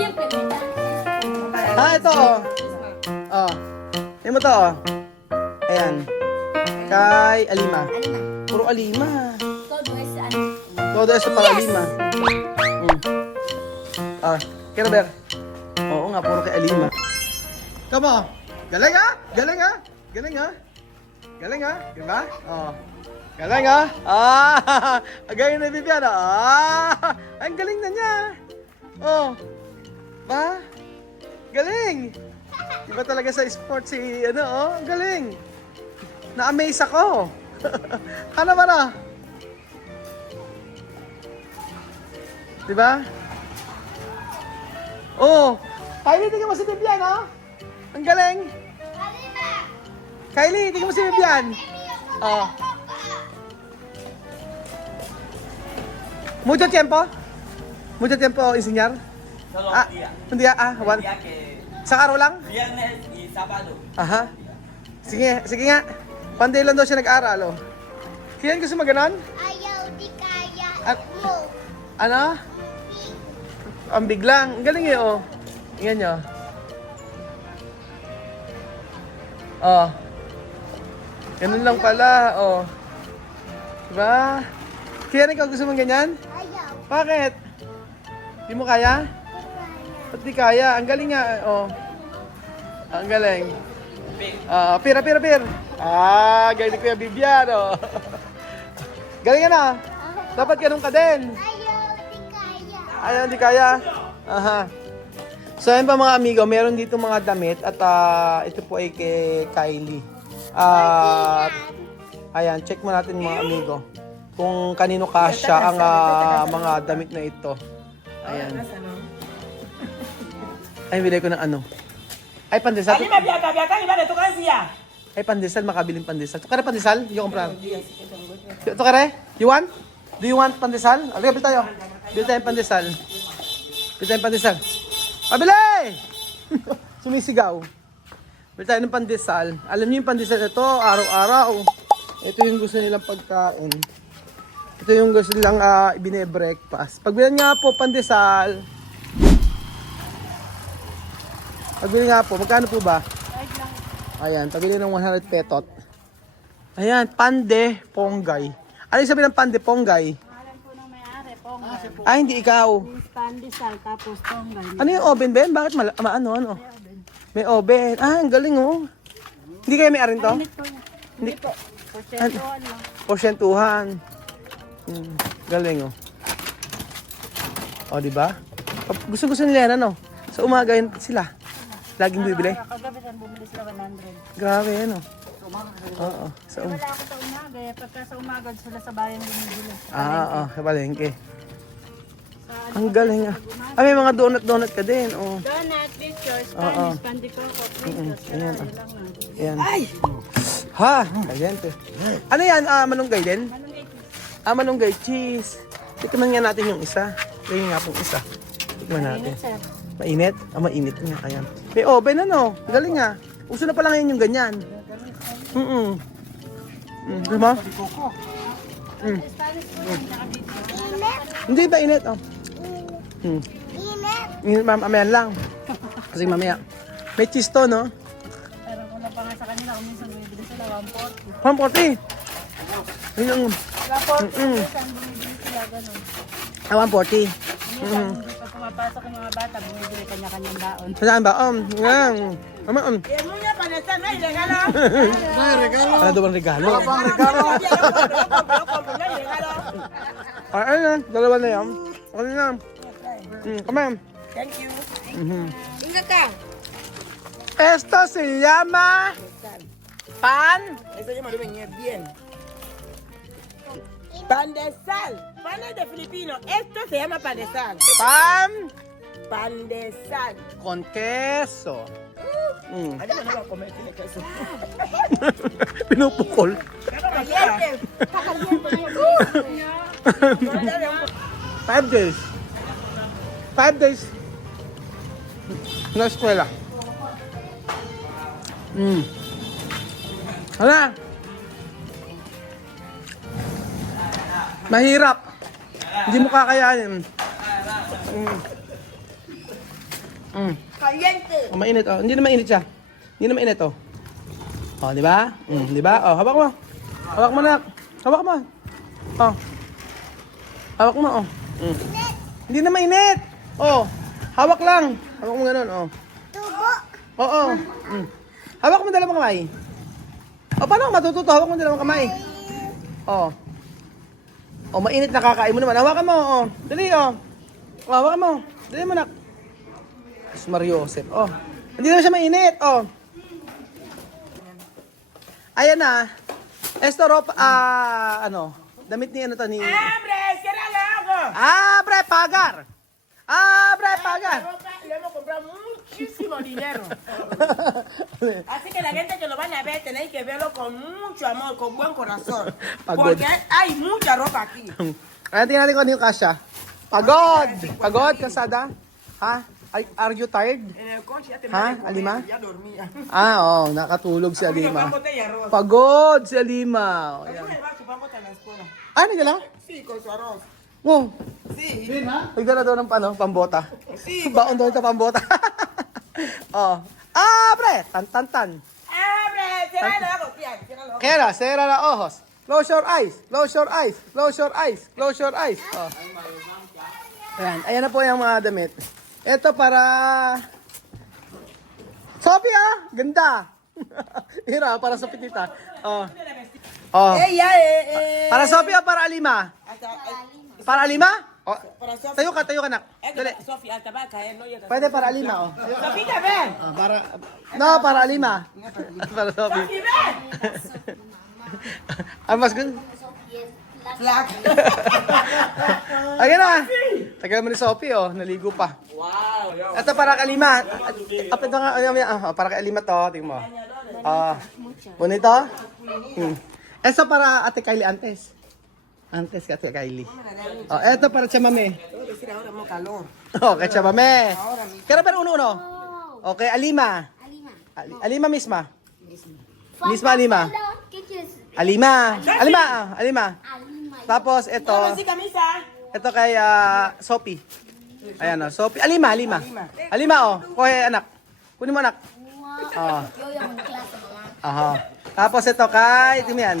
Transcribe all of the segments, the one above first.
Siyempre, may dance. Ah, ito oh. Oh. Tingnan mo to oh. Ayan. Kay Alima. Alima. Puro Alima. Todo es ano. Todo eso para Alima. Ah, kaya Ber. Oo nga, puro kay Alima. Tama. Galing ah! Galing ah! Galing ah! Galing ah! Diba? Oh. Galing ah! Ah! Galing na Vivian ah! Ang galing na niya! Oh. Ba? Galing! Iba talaga sa sports si ano oh, ang galing. Na-amaze ako. Ano ba na? Diba? Oh, Kylie, tingnan mo si Vivian oh. Ang galing. Kylie, tingnan mo si Vivian. Oh. Mucho tiempo? Mucho tiempo enseñar? Solo Ah, un día. un día, one. Día que Sa araw lang? viernes y sábado. Aha. Sige nga. Panday lang daw siya nag-aral, oh. Kiyan gusto mo ganon? Ayaw, di kaya. Ah, ano? Ang biglang. Ang galing eh, oh. Tingnan nyo. Oh. Ganun lang pala, oh. Diba? Kiyan, ikaw gusto mong ganyan? Ayaw. Bakit? Di mo kaya? Ba't di kaya? Ang galing nga, oh. Ang galing. Pir. Ah, galing ni Kuya Vivian, oh. Galing yan, ah. Dapat ganun ka din. Ayaw, di kaya. Ayaw, di kaya. Aha. So, ayun pa mga amigo, meron dito mga damit at ito po ay kay Kylie. Ayan, check mo natin mga amigo. Kung kanino kasya ang mga damit na ito. Ayan. Ay, bilay ko ng ano. Ay, pandesal. Alima, viaja, iba de tu casa. Ay, pandesal, makabiling pandesal. Ito ka rin pandesal? Yung comprar. Ito ka rin? You want? Do you want pandesal? Alika, bil tayo. Bil tayong pandesal. Bil tayong pandesal. Pabili! Sumisigaw. Bil tayo ng pandesal. Alam niyo yung pandesal ito, araw-araw. Ito yung gusto nilang pagkain. Ito yung gusto nilang ibine-breakfast. Pagbilan nga po, pandesal. Pagbili nga po, magkano po ba? Ayan, pabili ng 100 petot. Ayan, pande ponggay. Ano yung sabi ng pande ponggay? Alam po ng may-ari, ponggay. Ah, hindi ikaw. Pandesal, tapos ponggay. Ano yung oven, Ben? Bakit ano? May oven. Ah, ang galing oh. Hindi kayo may arin to? Init po niya. Hindi po. Porsentuhan lang. Porsyentuhan. Galing oh. O, diba? Gusto nila yan, ano? Sa umaga yun sila. Laging bibili. Kagabi saan bumili sila 100. Grabe yan oh. Oo. Wala ako sa umaga eh. Pagka sa umaga sila sa bayan bumibili. Oo, sa palengke. Ang galing ah. Ah, may mga donut ka din. Oh. Donut, pictures, Oo. Spanish, pandikoko, Pringles. Ayan, Yun lang na. Ayan. Ay! Ha! Kayente. Ano yan? Malunggay din? Malunggay cheese. Malunggay cheese. Tikman nga natin yung isa. Tingnan nga pong isa. Tikman natin. Init sir. Mainit? Mainit nga. Ayan. May oven ano? Galing nga. Uso na pala ngayon yung ganyan. Diba? Spanish po yan. Tsaka dito. Hindi ba init? Oh. Init mamaya lang. Kasi mamaya. May cheese to, no? Pero wala pa nga sa kanila. Kung minsan bumibili sila 140. 140. Yun ang 140. Saan bumibili sila ganun. 140. Minsan hindi pa pumapasok yung mga bata. Bumibili kanya-kanyang baon. Saan ba? Yan. Ano daw ang regalo? Ay, na. Dalawa na yan. Okay na. Come on. Thank you. Esto se llama pan. Eso yo me lo venía bien. Pan de sal. Pan es de filipino. Esto se llama pan de sal. Pan Pan de sal. con queso. Alima no va a comer, tiene queso. Pinupukol. Caliente. Está caliente. 5 days. 5 days. Na eskwela. Hala. Mahirap. Hindi mo kakayanin. Caliente. Oh, mainit, oh. Hindi na mainit siya. Hindi na mainit, oh. Oh, di ba? Di ba? Oh, hawak mo. Hawak mo, nak. Hawak mo. Oh. Hawak mo, oh. Hindi na mainit. Oh, hawak lang. Hawak mo ganun, oh. Tubo. Oo. Hawak mo dalawang kamay. O, paano ka matututo? Hawak mo dalawang kamay. Oh. Oh, mainit na kakain mo naman. Hawakan mo, oh. Dali, oh. Oh, hawakan mo. Dali mo, nak. Mario Joseph. Oh. Hindi na siya mainit, oh. Ayan na. Esto, Rob, ano, damit ni ano to, ni... ¡Abre! ¡Cierra el agua! Abre, pagar! Abre, pagar! Le hemos comprado muchísimo dinero. Así que la gente que lo van a ver, tenéis que verlo con mucho amor, con buen corazón. Pagod. Porque hay mucha ropa aquí. Ayan, tingnan natin kung ano yung kasya. Pagod! Pagod, kasada? Ha? Are you tired? En el coche ya te ¿Ah, me Alima? ya dormía. Oo, nakatulog si Mira, Alima. pan botella de arroz. Pagod si Alima. O, ¿Cómo ayan. le va su pan botella a la escuela? Nagala? Sí, con su arroz. Wow, Sí. nagdala daw ng pambota. Sí. Baon daw ito pambota. Oh. Pre! Tan. ¡Abre! ¡Cierra el agua, tía! ¡Cierra el agua! Kaya na, cera la ojos. Close your eyes. Close your eyes. Close your eyes. Close your eyes. Oh. Ayan, ayan na po yung mga damit. Ito para... Sophia! Ganda! Hira, para sa pitita. Oh. Oh. Ella Para Sophia o para Alima? Para Alima? Oh. Para Sofía. Tayo ka, nak. Dali. Sofía, te va a caer, no llega. Pwede para Alima, oh. Sofía, ven. Para... No, para Alima. Para Sophie. Sofía, ven. Ang mas good. Black. Ayan na. Tagal mo ni Sophie, oh. Naligo pa. Wow. Ito para kay Alima. Ito nga, para kay Alima to. Tingnan mo. Bonito? Ito para Ate Kylie antes. Antes ka Ate Kylie. Ito para Chamame. Tengo que decir ahora hemos calor. Okay, Chamame. Ahora mismo. Pero uno. Okay, Alima. Alima. Alima misma. Misma Alima. ¿Qué quieres? Alima. Alima. Alima. Tapos ito. Ahora sí, camisa. Ito kay Sophie. Ayan, Sophie. Alima. Alima, oh. Kuha, anak. Kunin mo, anak. Oh. Yo yung klase mga. Aha. Tapos ito kay, ito yan.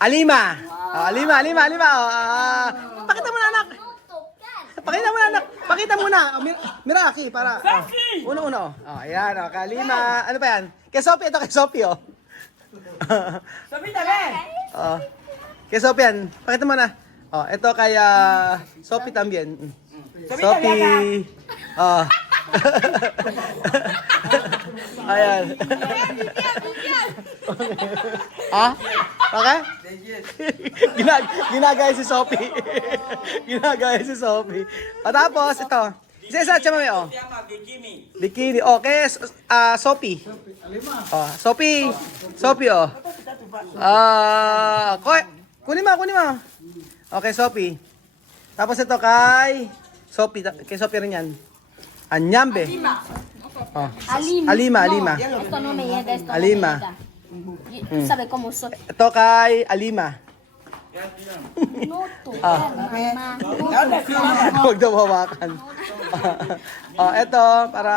Alima. Oh, Alima. Oh, pakita mo na, anak. Pakita mo na, anak. Pakita mo na. Oh, Miraki, para. Sophie! Uno. Oh, ayan, oh. Kay Alima. Ano pa yan? Kay Sophie, ito kay Sophie, oh. Sofía, ven. Oh. Kay Sophie yan. Pakita mo na. Oh, ito kay Sophie también. Sophie. Oh. Ayan. Ha? Okay? Ginagaya si Sophie. Ginagaya si Sophie. Tapos, ito. Isa-isa, chamame, oh. Bikini. Okay, Sophie. Oh, Sophie, oh. Kunin mo. Okay, Sophie. Tapos ito kay Sophie rin yan. Anyambe. Oh. Alima. Esto no me llega, esto Alima. no me llega. ¿Sabe cómo soy? Ito kay Alima. No, tú. Mamá. ¿Dónde sí, mamá? Huwag daw hawakan. Oh, ito para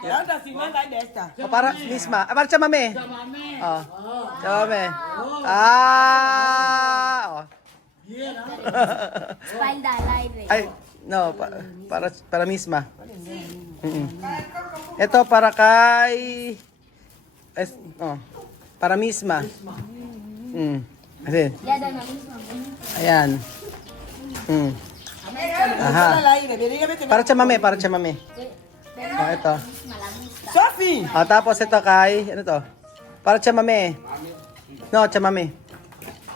¿Dónde sí, manda de esta? para misma. Para chamame. Oh. Chamame. Oh. Espalda al aire. Ay, no, para misma. Ito para kay para misma. Kasi, Ya da la misma. ayan. Aha. Al aire, dígame que Para chamame. Oh, ito. Sophie. Tapos ito kay, ano to? Para chamame. No, chamame.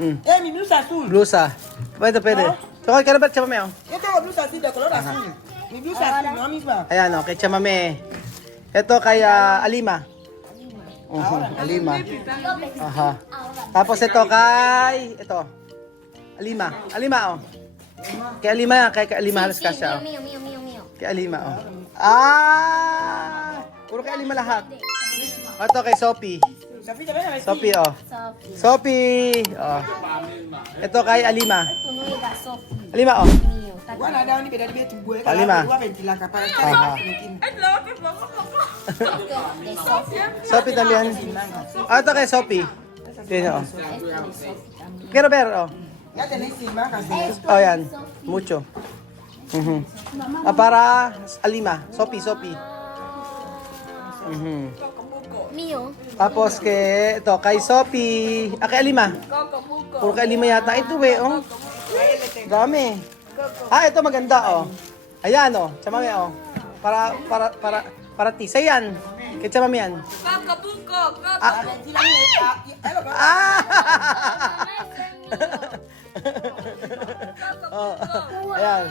Mi blusa azul. Blusa. Pwede. So, kaya ba chamame, oh? Yo tengo blusa así de color azul. Mi blusa azul, no misma. Ayan, okay, chamame. Ito kay Alima. Alima. Aha. Tapos ito kay, Alima, oh. Kay Alima, kay Alima halos kasya, oh. Mío. Kay Alima, oh. Puro kay Alima lahat. Ito kay Sophie. Sofía, ven a ver. Sophie, oh. Sophie, oh. Ito kay Alima. Tú no llegas, Sofi. Alima, oh. Mío. Bueno, ahora ni pedir tu hueca. Alima. Voy a ventilar acá para Ajá. estar. Hello, De Sophie. Sophie también. Ah, ito kay Sophie. Tingnan, oh. Quiero ver, oh. Ya tenéis sin mangas. Esto Oh, es yan. Sophie. Mucho. Mhm. Ah, para Alima. Sophie. Mhm. Mío. Tapos ito, kay Sophie. Ah, kay Alima. Puro kay Alima yata. Ito, oh. Dami. Ah, ito maganda, oh. Ayan, oh. Chamame, oh. Para ti. Sa yan. Kay Chamame yan. Ah. Ah! Oh, ayan.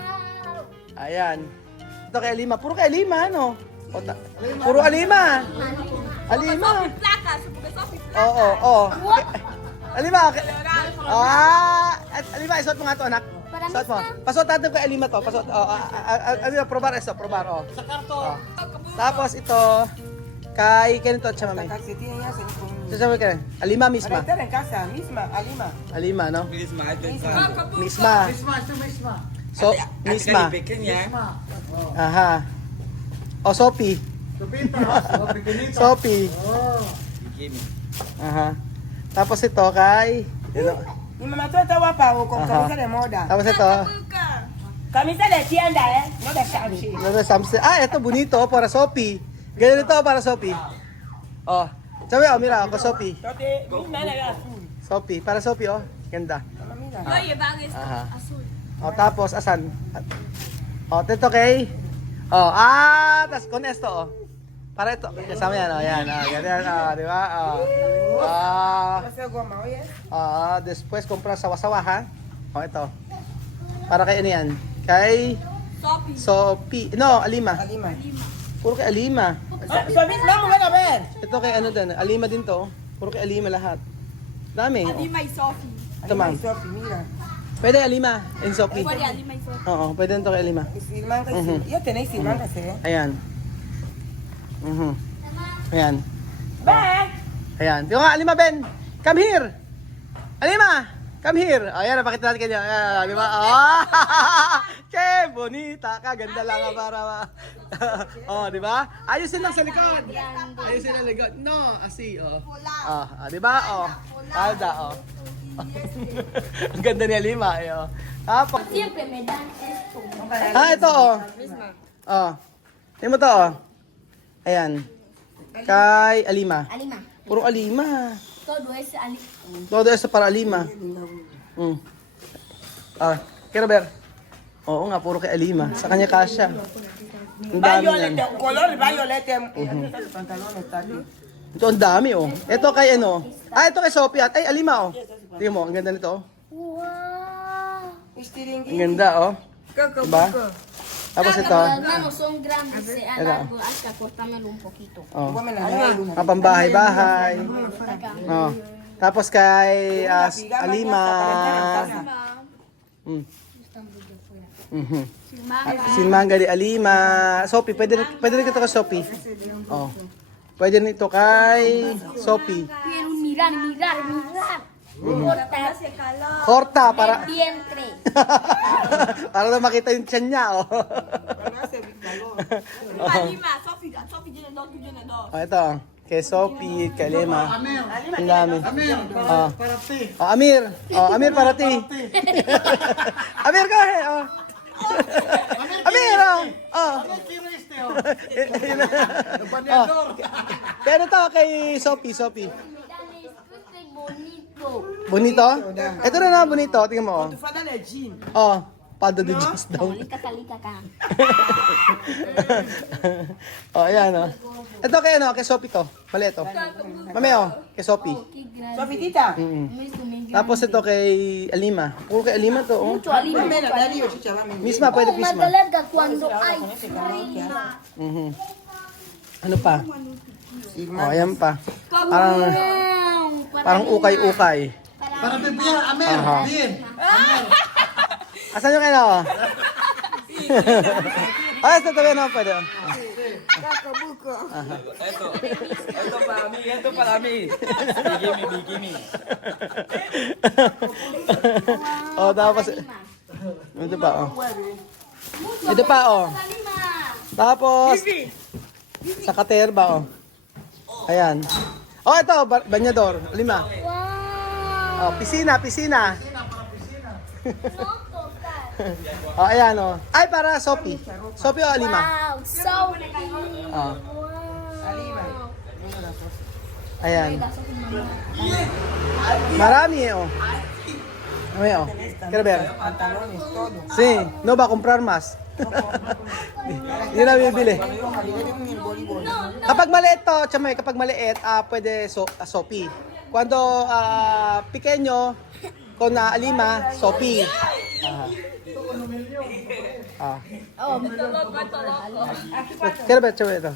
Ayan. Ito kay Alima. Puro kay Alima, ano? Puro Alima. Alima. Oo. Alima. Alima, isuot mo nga to, anak. Suot mo. Pasuot natin kay Alima to. Pasuot. Alima, probar ito. Probar, oh. Sa karto. Tapos ito, kay Kenito at Chamame. Si tiene ya se con... Sasabi ka rin. Alima Para misma. estar en casa, misma, Alima. Alima, no? Misma. Misma. So, misma. Aha. O, Sophie. Sophie. Aha. Tapos ito kay... Mi mamá tú estás guapa o con camisa de moda. Tapos ito. Camisa de tienda, no de Shamshi. Ah, ito bonito para Sophie. Ganyan ito para Sophie. Oh. Sabi, oh, mira, ako Sophie. Entonces, misma era azul. Sophie. Para Sophie, oh. Ganda. Mamá, mira. Aha. O, tapos, asan? O, ito kay... O, tas con esto, o. Para ito. Kasama yan, o. Yan, o. Ganyan, o. Di ba? O. Hacer goma, oye. Después, compra sawa-sawa, ha? O, ito. Para kay ano yan? Kay... Sophie. No, Alima. Alima. Puro kay Alima. Suavis, vamos, ven a ver. Ito kay ano din. Alima din to. Puro kay Alima lahat. Dami. Alima y Sophie. Ito, ma'am. Sophie, mira. Pwede Alima and Sophie. Alima y Sophie. Oo, pwede nito kay Alima. Sin mangas, ya tenéis sin mangas, eh. Ayan. Ayan. Ven. Ayan. Di nga, Alima, Ben. Come here. Alima, come here. Ayan, napakita natin kanya. Ayan, di ba? Oh, que bonita ka. Ganda lang nga para oh, di ba? Ayusin lang sa likod. Ayusin lang sa likod. No, asi, oh. Di ba? Oh. Kalda, oh. Ang ganda ni Alima, eh, oh. Tapos, Siempre me dan esto. ito, oh. Oh. Tingnan mo to, oh. Ayan. Kay Alima. Alima. Puro Alima. Todo es Alima. Todo eso para Alima. Quiero ver. Oo nga, puro kay Alima. Sa kanya kasya. Ang dami yan. Violeta, color violeta. Este pantalón está aquí. Ito ang dami, oh. Ito kay ano. Ito kay Sophie at ay Alima, oh. Tingnan mo, ang ganda nito, oh. Wow. Ang ganda, oh. Diba? Tapos ito. Las manos son grandes, se alargo hasta cortármelo un poquito. Oh. Pónmela ahí. Kapambahay-bahay. Oh. Tapos kay Alima. Sin manga di Alima. Sophie, pwede rin ito kay Sophie. Oh. Pwede rin ito kay Sophie. Pero mirar. Corta. Horta para El vientre. para na makita yung tiyan niya, oh. Alima, Sophie tiene dos, tú tienes dos. Oh, ito. Kay Sophie, kay Lema. Ang dami. Oh. Para ti. Oh, Amir. Oh, Amir para ti. Amir ka, eh. Oh. Amir, oh. Oh. Oh. Kaya ano to kay Sophie. Esto es bonito. Bonito? Ito na na, bonito. Tingnan mo, oh. Tu falda de jean. Oh, pado de jeans daw. Lika ka. Oh, ayan, oh. Ito kay ano, kay Sophie to. Mali ito. Mami, oh, kay Sophie. Qué grande. Sofitita. Esto me encanta. Tapos ito kay Alima. Puro kay Alima to, oh. Mucho Alima. Pónmela, Darío, chicha, vamos. Misma, pwede Más Misma. larga cuando hay frío. Ano pa? Oh, ayan pa. Para Parang ukay-ukay. Para ti, bien, amen. Aha. Bien. Asan yung ano? Ah, ito tabi naman pwede. Esto para mí. Bikini. Oh, tapos ito pa, oh. Ito pa, oh. Tapos Sa Katerba, oh. Ayan. Oh, ito, banyador. 5. Wow! Oh, pisina. Oh, ayan, oh. Ay, para Sophie. Sophie o Alima? Wow! So cute! Oh, Wow! ayan. Marami, oh. Ay, oh. Quiero ver. Pantalones, todo. Sí, no va a comprar más. Hindi na bibili. Kapag maliit to, chamay, kapag maliit, pwede Sophie. Cuando pequeño, con Alima, Sophie. Quiero ver, chamay, ito.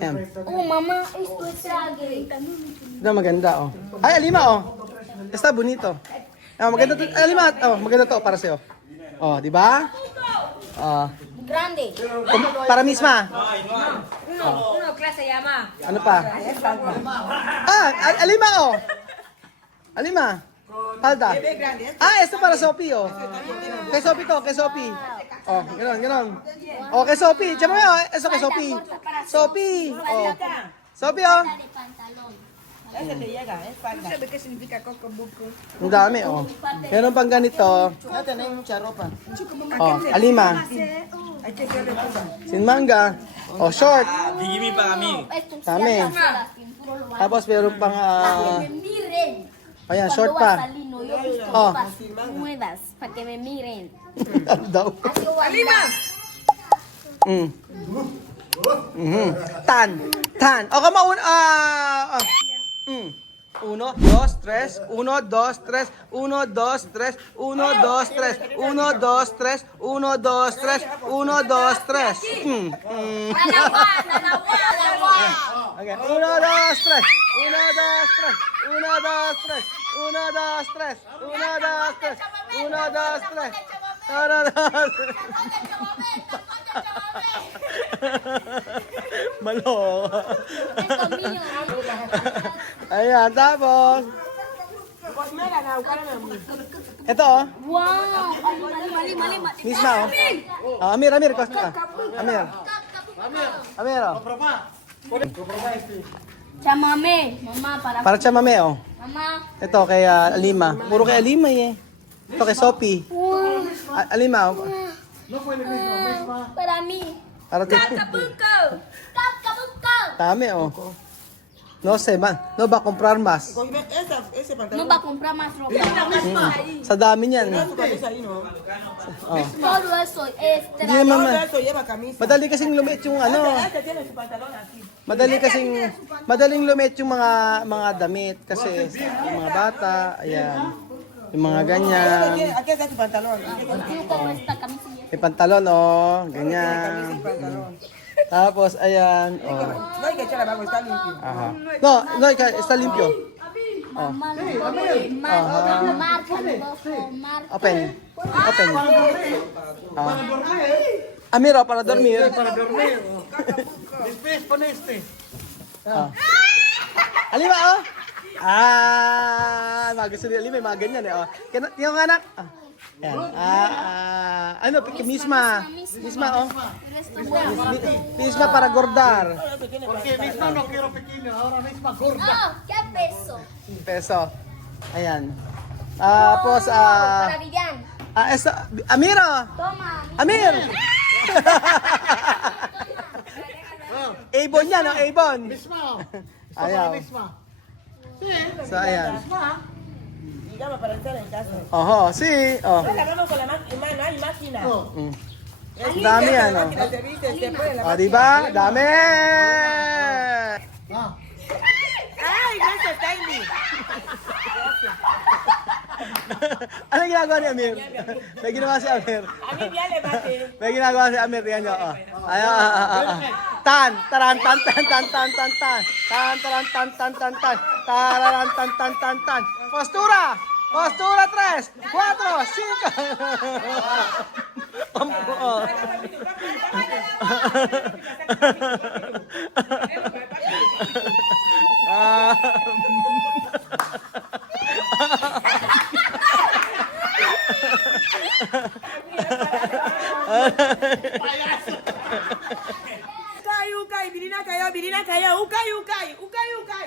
Ayan. Oh, mamá, esto es sage. Ito maganda, oh. Ay, Alima, oh. Está bonito. Maganda to. Alima, maganda to para sa'yo. Oh, di ba? Grande. Para misma. Uno clase llama. Ano pa? Alima, oh. Alima. Palda. Ito para Sophie, oh. Kay Sophie to, kay Sophie. Oh, gano'n. Oh, kay Sophie. Diyan mo yun, eso kay Sophie. Sophie. Oh. Sophie, oh. De pantalón. Ese te llega, es falda. Ang dami, oh. Meron pang ganito. No tenés mucha ropa. Oh, Alima. Hay que hacerle todo. Sin manga. Oh, short. Bikini para mí. Esto sí Dami. hace las pinturas lo Tapos meron pang, que me miren. ayan, Cuando short va a pa. salir, no, yo he visto Oh. ropas nuevas para que me miren. Ano daw? Así voy a andar. Tan. O, kama Uno, dos, tres. 1, 2, 3. 1, 2, 3. 1, 2, 3. 1, 2, 3. 1, 2, 3. 1, 2, 3. Dalawa. Okay. 1, 2, 3. 1, 2, 3. 1, 2, 3. 1, 2, 3. 1, 2, 3. 1, 2, 3. 1, 2, 3. Malo. Esto es mío. Ayan, tapos. Pues mira, la buscaron a mí. Ito, oh. Wow. Lima. Misma, oh. Amir, Costa. Amir, oh. Chamame. Mamá, Para chamame, oh. Mamá. Ito, kay Alima. Puro kay Alima, eh. Ito kay Sophie. Alima, oh. Para mí. Para Capulco. Dami, oh. No sé, no va a comprar más. Con ese pantalón. No va a comprar más ropa. Sa dami niyan. Su camisa ahí, ¿no? Oh. Todo eso es Hindi naman, Todo eso lleva camisa. madali kasing lumit yung ano. Este tiene su pantalón así. Madaling lumit yung mga damit kasi yung mga bata, ayan. Yung mga ganyan. Aquí está su pantalón. como esta camisa. May pantalon, oh, ganyan. Tapos, ayan, oh. No hay que echar abajo, está limpio. Aha. No, está limpio. Mamá, marca. Open. Amiro, para dormir. Alima, oh. Gusto ni Alima, mga ganyan, eh, oh. Yung anak. Yan. Ano, misma, oh. Misma para gordar. ¿Qué peso? Peso. Ayan. Tapos, Para Vivian. Amiro! Toma. Amir! Avon yan, oh, Avon. Ayaw. So, ayan. Llama para estar en casa. Oho, sí. Oh. No lavamos con la máquina, hay máquina. Dami yan, oh. Máquina se viste, se pone la O, diba? Dami! ¡Ay, gracias, Tiny! Ano ginagawa ni Amir? May ginawa si Amir. A mí ya le bate. May ginagawa si Amir. Yan nyo. Oh. Tan. Taran, tan, tan, tan, tan, tan, tan. Tan, taran, tan, tan, tan, tan. Tararan, tan, tan, tan, tan. Postura. Postura 3, 4, 5. Kayu kay bilina kayo. Ukay.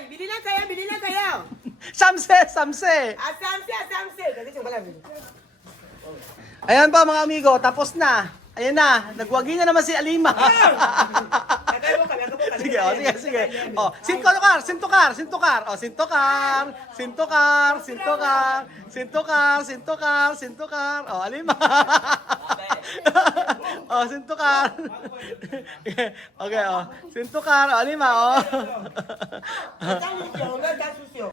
Bilina kayo. Samse, samse. Asamse. Kasi siya wala. Ayan pa mga amigo, tapos na. Ayan na, nagwagi na naman si Alima. Sige, sige. Oh, sintukar. Oh, sintukar. Oh, Alima. Oh, sintukar. Okay, oh. Sintukar, oh, Alima, oh. Está sucio.